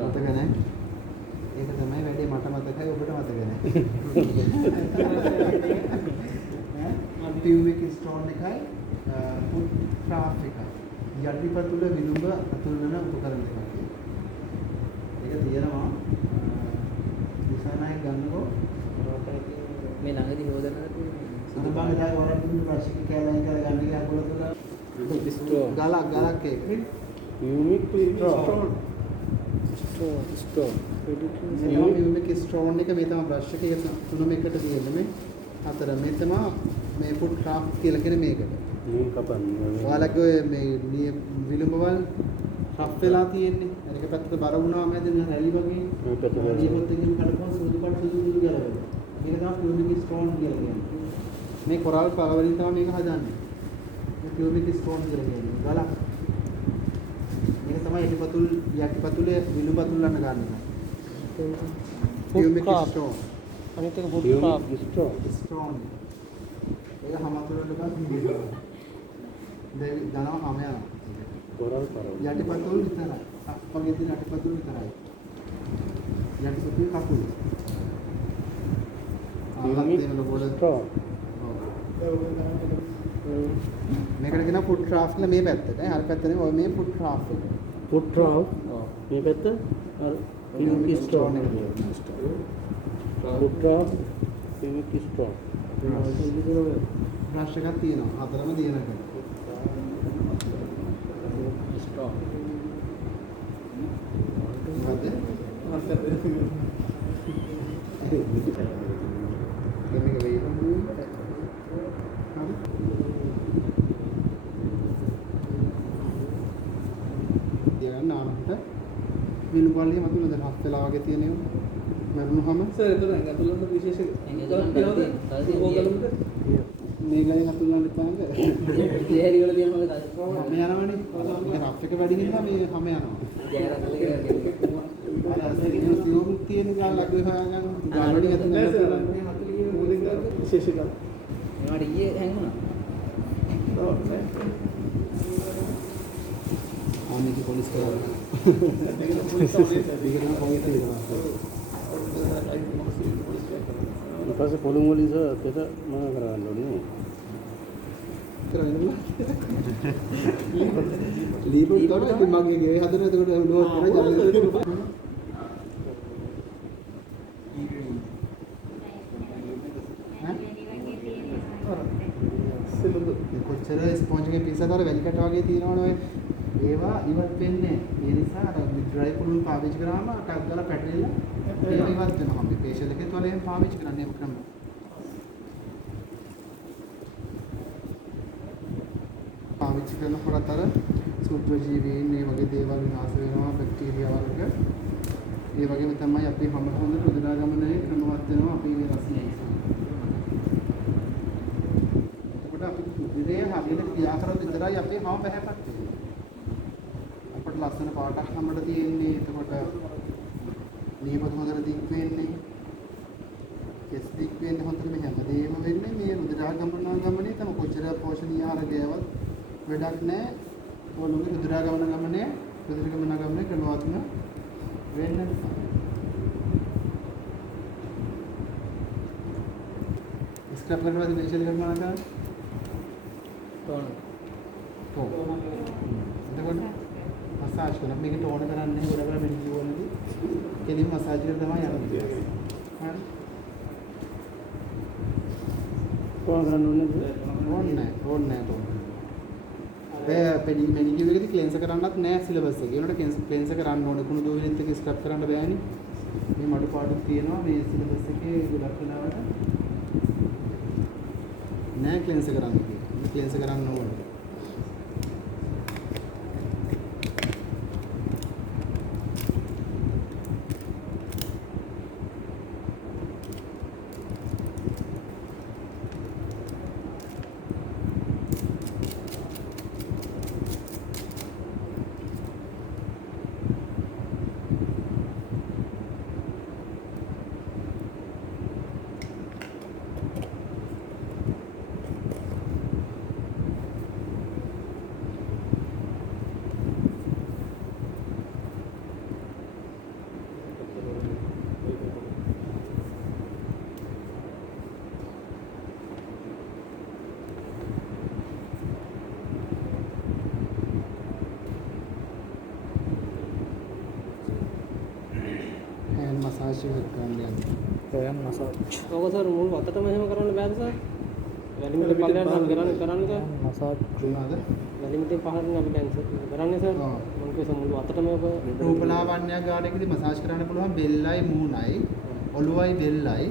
මතක නැහැ. ඒක තමයි වැඩි මට මතකයි ඔබට මතක නැහැ. ඈ පියුමික් ස්ටෝන් එකයි ෆුඩ් ක්‍රාෆ්ට් එකයි. යටිපතුල විලුඹ අතුල්වන උපකරණ එකක්. ඒක තියෙනවා. දිසානායි ගන්නකො මේ ළඟදී හොදන්නද සුදුබාගේ දාය වරක් දුන්න ප්‍රශ්න කැලෙන් කර ගන්න ගියා අකුල තුල ගලක් ඒක යුනික් යුනික් ස්ටෝන් එක මේ තමයි බ්‍රෂ් එකේ තුනම එකට තියෙන්නේ මේ හතර මේ තමයි මේ ෆුඩ් ක්‍රාෆ්ට් කියලා කියන මේකට මේ කපන්නේ ඔයාලගේ මේ විලුඹවල් රෆ් වෙලා තියෙන්නේ අනික පැත්තට බර වුණාම හැදෙන රැලි වගේ මේ පැත්තට මේ පොත්තකින් කඩපුවා සුදු ගැලවෙනවා මේක තමයි යුනික් ස්ටෝන් කියලා කියන්නේ මේ කොරල් පළවලින් තමයි මේක හදන්නේ මේ කියුබික් ස්ටෝන් කියලා කියන්නේ ගලක් මේක තමයි යටිපතුලේ විලුඹතුල් ගන්න ගන්න කියුබික් ස්ටෝන් අනිත් එක ෆුඩ් යුනික් ක්‍රාෆ්ට් ස්ටෝන් ඒක හමතුලට ගන්න දෙනවා හැම යනවා කොරල් පරව යටිපතුල් විතරයි අක්කගේ තියෙන යටිපතුල් විතරයි යටිපතුල් කකුල යුනික් ස්ටෝන් මේකට කියන ෆුඩ් ක්‍රාෆ්ට් කියලා මේ පැත්තට අර පැත්ත නෙවෙයි ඔය මේ ෆුඩ් ක්‍රාෆ්ට් එක ෆුඩ් ක්‍රාෆ්ට් මේ පැත්ත අර unique stone food craft unique stone brush එකක් තියෙනවා හතරම දිනකට ස්ට්‍රෝන් මොකද මේක වෙයි හරි දෙවන්න ආනකට විලුඹල්ලිය මතුනද හත් වෙලා වගේ තියෙනවා මරුණුවම සර් එතන ඇඟතුලන විශේෂ මේ ගලෙන් අතුල්ලන්න එපාද ජෑරි වල තියෙන මොකද හැම යනවනේ ඒක රෆ් එක වැඩි නිසා මේ හැම යනවා අර අසරින් සියුම් තියෙන ගාල අග හොයාගන්න ගාල වලින් අතන නෑ සර් මේ 40 මොලෙන් ගන්න විශේෂ ගන්න ඒවට ඊයේ හැංගුණා ආමික පොලිස් කරා ඒක පොලිස් සමයේ සර් ඒක තමයි පොලිස් කරා ඊට පස්සේ පොළොන් වලින් සර් ඒක මම කරගන්න ඕනේ කරන්නේ ලීබල් තමයි මගේ ගේ හදන එතකොට නෝට් කරලා ජල්ලි කොච්චර ස්පොන්ජ් එකේ පිස්සතර වැලි කැට වගේ තියෙනවනේ ඔය ඒවා ඉවත් වෙන්නේ ඒ නිසා අර ඩ්‍රයි කුළුන් පාවිච්චි කරාම ටක් ගාලා පැටලෙලා ඒක ඉවත් වෙනවා මේ ෆේෂල් එකේ තුල එහෙම පාවිච්චි කරන්නේ ඒක ක්‍රම පාවිච්චි කරනකොට අර සූත්‍රජීවීන් මේ වගේ දේවල් විනාශ වෙනවා බැක්ටීරියා වර්ග ඒ වගේම තමයි අපි හැම හොඳ ප්‍රතිදාගමනයේ ක්‍රමවත් වෙනවා අපි මේ රසය අපි ඉතිරේ හරියට ක්‍රියා කරොත් විතරයි අපේ හැම පැහැපත් වෙන්නේ. අපිට ලස්සන පාටක් හැමඩ තියෙන්නේ. එතකොට නියමත හොඳට දික් වෙන්නේ. කෙස් දික් වෙන්නේ හොඳට මේ හැමදේම වෙන්නේ මේ රුධිරා ගමනේ තම කොච්චර පෝෂණීය ආහාර ගෑවත් වැඩක් නැහැ. ඕනම රුධිරා ගමනේ ක්‍රමවත්ම වෙන්න නිසා. ස්ක්‍රැප් කරනවාද මේෂල් කරනවා නේද? එතකොට මසාජ් කරන මේක ටෝන කරන්නේ ගොඩ කරලා මෙන්න කිව්වනේ කෙලින් මසාජ් කරලා තමයි යන්නේ හරි කොහොමද කරන්නේ ඕනේ නැහැ මෙනිකියුර් එකේදී ක්ලෙන්සර් කරන්නත් නැහැ සිලබස් එකේ. ඒනට ක්ලෙන්සර් කරන්න ඕනේ. කුණු දෝවිලිත් එක ස්ක්‍රබ් කරන්න බෑනේ. මේ මඩු පාඩුත් තියෙනවා මේ සිලබස් එකේ ගොඩක් වෙලාවට නෑ ක්ලෙන්සර් කරන්න කියලා. ක්ලෙන්සර් කරන්න ඕනේ. මසාජ් එක කරන්න යන්නේ. පෑම් මසාජ්. ඔක සර් මුළු අතටම එහෙම කරන්න බෑද සර්? වැලිමිටි පල්ලයට නම් කරන්නේ සර්. මසාජ් මොනවාද? වැලිමිටි පහලින් අපි දැන් කරන්නේ සර්. ඔව්. මම කිව්ව මුළු අතටම ඔබ රූපලාවන්‍ය ගානකදී මසාජ් කරන්න පුළුවන් බෙල්ලයි මූණයි ඔළුවයි බෙල්ලයි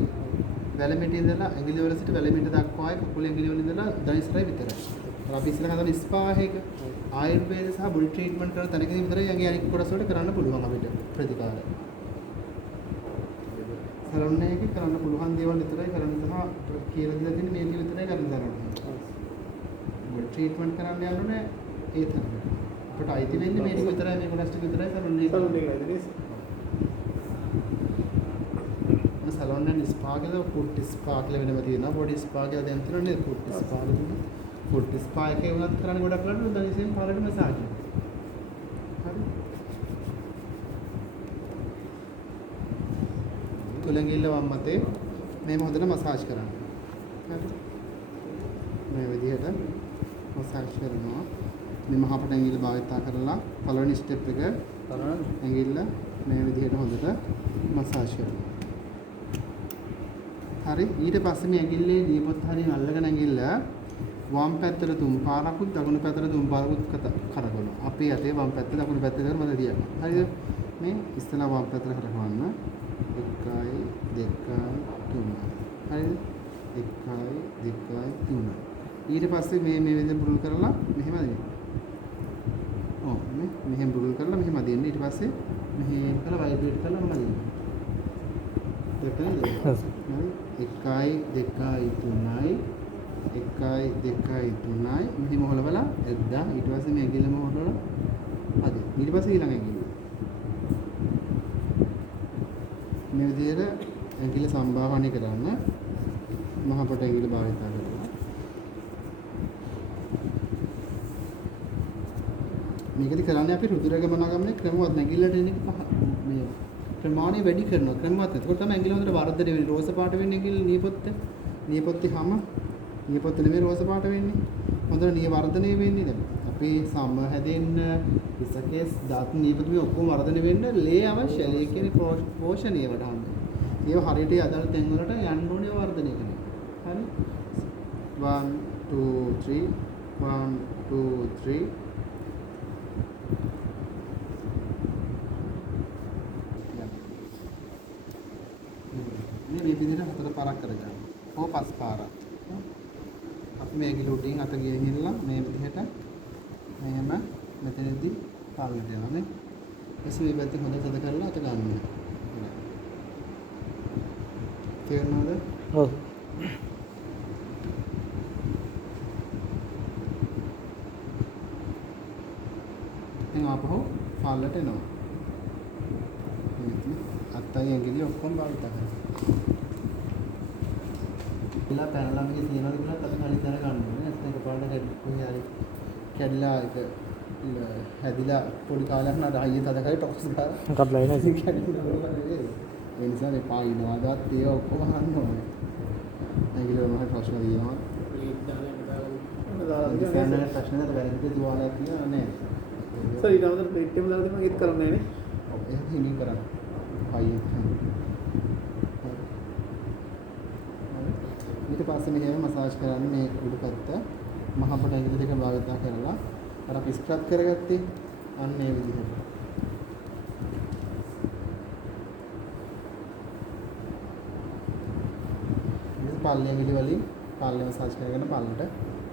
වැලමිටි ඉඳලා ඇඟිලි වල සිට වැලමිටි දක්වායි කකුලේ ඇඟිලි වල ඉඳලා දනිස්රයි විතරයි. අපි ඉස්සෙල්ලා හදන ස්පා එක ආයුර්වේද සහ බොඩි ට්‍රීට්මන්ට් කරන තැනකදී විතරයි ඇඟේ අනිත් කොටස් වලට කරන්න පුළුවන් අපිට ප්‍රතිකාර. සරණ එකේ කරන්න පුළුවන් දේවල් විතරයි කරන්න සහ කියලා දීලා තියෙන මේ දේ විතරයි කරන්න තරන්න. බොඩි ට්‍රීට්මන්ට් කරන්න යන්නේ ඒ තරමට. අපිට අයිති වෙන්නේ මේ ටික විතරයි මේ කොටස් ටික විතරයි සරණ එක. සලුන් එකයි නේද? සලෝන් එකේ ස්පා කියලා ෆුට් ස්පා කියලා වෙනම තියෙනවා. බොඩි ස්පා කියලා දැන් තියෙනවා නේද? ෆුට් ස්පා කියලා. ෆුට් ස්පා එකේ උනත් කරන්නේ ගොඩක් කරන්නේ දනිසෙන් පාරට මසාජ්. හරි. කුලංගිල්ල වම් මතේ මේ හොඳට මසාජ් කරන්න. හරි. මේ විදිහට මසාජ් කරනවා. මේ මහා පට ඇඟිල්ල භාවිතා කරලා පළවෙනි ස්ටෙප් එක කරන්නේ. ඇඟිල්ල මේ විදිහට හොඳට මසාජ් කරනවා. හරි. ඊට පස්සේ මේ ඇඟිල්ලේ දීපොත් හරියෙන් අල්ලගෙන ඇඟිල්ල වම් පැත්තට තුන් පාරකුත් දකුණු පැත්තට තුන් පාරකුත් කරකවනවා. අපේ අතේ වම් පැත්ත දකුණු පැත්ත දෙක මත තියන්න. හරිද? මේ ඉස්සලා වම් පැත්තට කරකවන්න. 1 2 3. හරිද? 1 2 3. ඊට පස්සේ මේ විදිහට බුරුල් කරලා මෙහෙම දෙන්න. ඔව් මේ මෙහෙම බුරුල් කරලා මෙහෙම දෙන්න. ඊට පස්සේ මෙහෙම කරලා වයිබ්‍රේට් කරලා මම දෙන්න. දෙකයි. හරි. 1 2 3යි 1 2 3යි මෙහෙම හොලවලා එද්දා ඊට පස්සේ මේ ඇඟිල්ලම හොලවලා අද ඊට පස්සේ ඊළඟ ඇඟිල්ල මේ විදිහට ඇඟිල්ල සම්බාහනය කරන්න මහ පොට ඇඟිල්ල භාවිත කරනවා. මේකද කරන්නේ අපි රුධිර ගමනාගමනයේ ක්‍රමවත් ඇඟිල්ලට එන මේ ප්‍රමාණය වැඩි කරනවා ක්‍රමවත්. එතකොට තමයි ඇඟිල්ල හොඳට වර්ධනය වෙන්නේ. රෝස පාට වෙන්නේ ඇඟිල්ල නියපොත්තේ හැම නියපොත්ත නෙමෙයි රෝස පාට වෙන්නේ. හොඳට නිය වර්ධනය වෙන්නේ දැන්. අපේ සම හැදෙන්න ඉසකේස් දාත් නියපොත්ත මේ ඔක්කොම වර්ධනය වෙන්න ලේ අවශ්‍යයි. ලේ කියන්නේ පෝෂණය වඩාන්න. ඒව හරියට අදාළ තැන් වලට යන්න ඕනේ වර්ධනය කරන්න. හරි? 1 2 3 1 2 3 මේ විදිහට හතර පාරක් කරගන්න. ඕක පස් පාරක්. අපි මේ ඇඟිලි උඩින් අත ගෙනියලා මේ විදිහට මෙහෙම මෙතනදී පාවිච්චි කරනවා නේ. එසේ මේ පැත්තේ හොඳට තද කරලා අත ගන්නවා. තේරෙනවද? ඔව්. දැන් ආපහු පාලට එනවා. අත්තයි ඇඟිලි ඔක්කොම භාවිත කරනවා. ඉලා පැනලා මේක තියනවද කියලා අපි කලින් දැන ගන්න ඕනේ. නැත්නම් එකපාරට කොහේ හරි කැඩිලා ඒක හැදිලා පොඩි කාලයක් නේද හයිය තද කරේ ටොක්ස් ගාලා කඩලා එන ඉතින්. ඒ නිසා මේ පායිනවාදවත් ඒවා ඔක්කොම අහන්න ඕනේ. ඇඟිලි වල මහා ප්‍රශ්න තියෙනවා. ඉතින් ප්‍රශ්න නේද වැරදිද තුවාලයක් තියෙනවා නේද? සර් ඊට අමතරව ප්ලේට් එකම දාලා දෙනවා ඒත් කරන්නේ නැහැ නේ. ඔව් ඒක හිමින් කරන්න. හයිය. ඊට පස්සේ මෙහෙම මසාජ් කරන්නේ මේ උඩු පැත්ත මහ පොට ඇඟිලි දෙක භාවිත කරලා අර අපි ස්ක්‍රබ් කරගත්තේ අන්න ඒ විදිහට. මේ පල්ලේ ඇඟිලි වලින් පල්ලේ මසාජ් කරගෙන පල්ලට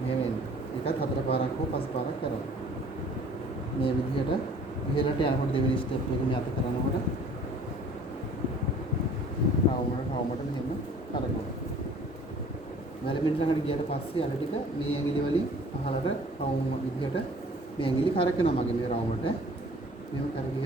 මෙහෙම එන්නේ. ඒකත් හතර පාරක් හෝ පස් පාරක් කරනවා. මේ විදිහට ඉහළට යනකොට දෙවෙනි ස්ටෙප් එක මේ අත කරනකොට රවුමට මෙහෙම කරකවනවා. වැලමිටි ළඟට ගියට පස්සේ අර ටික මේ ඇඟිලි වලින් පහළට රවුම විදිහට මේ ඇඟිලි කරකනවා මගේ මේ රවුමට. මෙහෙම කරකි